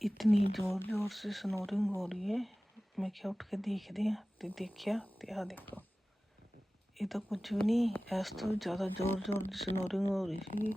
इतनी जोर जोर से स्नोरिंग हो रही है। मैं क्या उठ के देख दिया तो देखिया तो आ देखो, ये तो कुछ भी नहीं, ऐसा तो ज़्यादा जोर जोर स्नोरिंग हो रही थी।